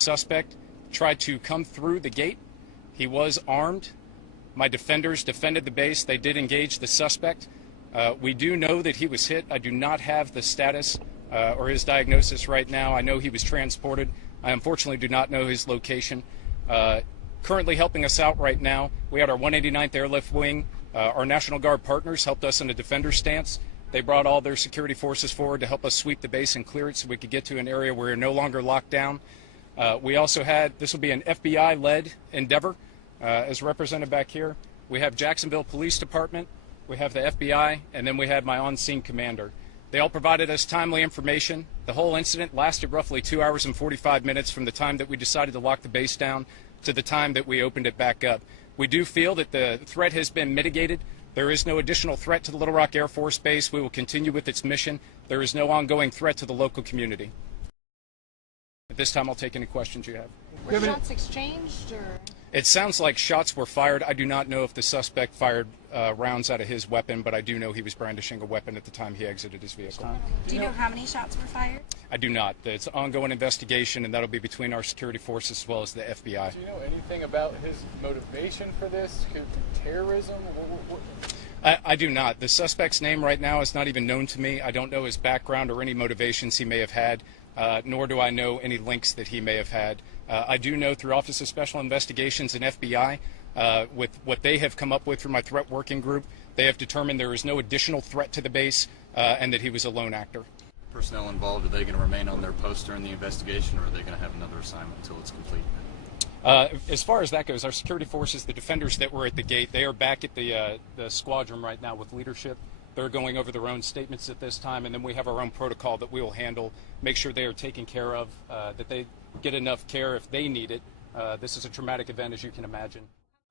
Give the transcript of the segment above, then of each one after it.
Suspect tried to come through the gate. He was armed. My defenders defended the base. They did engage the suspect. We do know that he was hit. I do not have the status or his diagnosis right now. I know he was transported. I unfortunately do not know his location. Currently helping us out right now, we had our 189th Airlift Wing. Our National Guard partners helped us in a defender stance. They brought all their security forces forward to help us sweep the base and clear it so we could get to an area where we're no longer locked down. We also had, this will be an FBI-led endeavor, as represented back here. We have Jacksonville Police Department, we have the FBI, and then we have my on-scene commander. They all provided us timely information. The whole incident lasted roughly 2 hours and 45 minutes from the time that we decided to lock the base down to the time that we opened it back up. We do feel that the threat has been mitigated. There is no additional threat to the Little Rock Air Force Base. We will continue with its mission. There is no ongoing threat to the local community. At this time, I'll take any questions you have. Were shots exchanged, or? It sounds like shots were fired. I do not know if the suspect fired rounds out of his weapon, but I do know he was brandishing a weapon at the time he exited his vehicle. Do you know how many shots were fired? I do not. It's an ongoing investigation, and that'll be between our security forces as well as the FBI. Do you know anything about his motivation for this? Terrorism? I do not. The suspect's name right now is not even known to me. I don't know his background or any motivations he may have had, nor do I know any links that he may have had. I do know through Office of Special Investigations and FBI, with what they have come up with through my threat working group, they have determined there is no additional threat to the base and that he was a lone actor. Personnel involved, are they going to remain on their post during the investigation, or are they going to have another assignment until it's complete? As far as that goes, our security forces, the defenders that were at the gate, they are back at the squadron right now with leadership. They're going over their own statements at this time, and then we have our own protocol that we will handle, make sure they are taken care of, that they get enough care if they need it. This is a traumatic event, as you can imagine.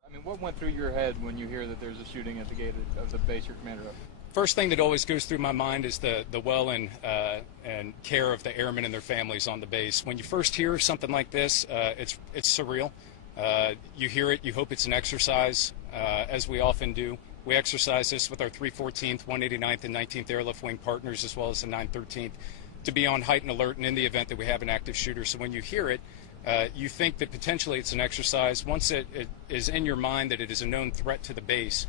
I mean, what went through your head when you hear that there's a shooting at the gate of the base you're commander of? First thing that always goes through my mind is the well and care of the airmen and their families on the base. When you first hear something like this, it's surreal. You hear it, you hope it's an exercise, as we often do. We exercise this with our 314th, 189th, and 19th Airlift Wing partners, as well as the 913th, to be on heightened alert and in the event that we have an active shooter. So when you hear it, you think that potentially it's an exercise. Once it is in your mind that it is a known threat to the base,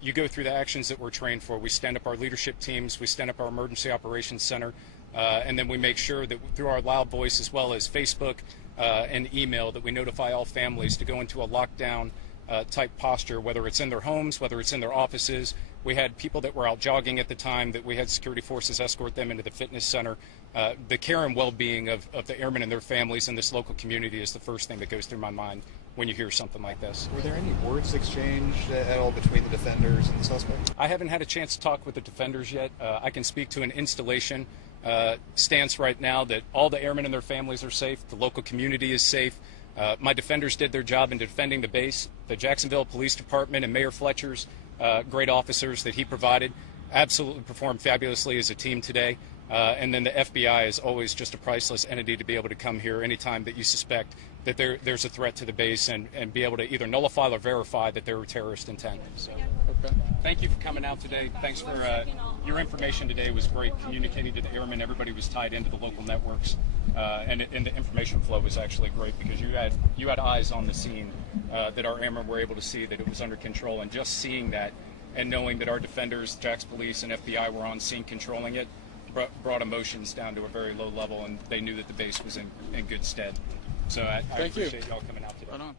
you go through the actions that we're trained for. We stand up our leadership teams, we stand up our emergency operations center, and then we make sure that through our loud voice as well as Facebook and email that we notify all families to go into a lockdown type posture, whether it's in their homes, whether it's in their offices. We had people that were out jogging at the time that we had security forces escort them into the fitness center. The care and well-being of the airmen and their families in this local community is the first thing that goes through my mind when you hear something like this. Were there any words exchanged at all between the defenders and the suspect? I haven't had a chance to talk with the defenders yet. I can speak to an installation stance right now that all the airmen and their families are safe, the local community is safe. My defenders did their job in defending the base. The Jacksonville Police Department and Mayor Fletcher's great officers that he provided absolutely performed fabulously as a team today. And then the FBI is always just a priceless entity to be able to come here anytime that you suspect that there's a threat to the base and be able to either nullify or verify that there were terrorist intent. So, okay. Thank you for coming out today. Thanks for your information today was great, communicating to the airmen. Everybody was tied into the local networks, and the information flow was actually great because you had eyes on the scene that our airmen were able to see that it was under control, and just seeing that and knowing that our defenders, Jax Police and FBI, were on scene controlling it brought emotions down to a very low level, and they knew that the base was in good stead. So I appreciate y'all coming out today. Right on.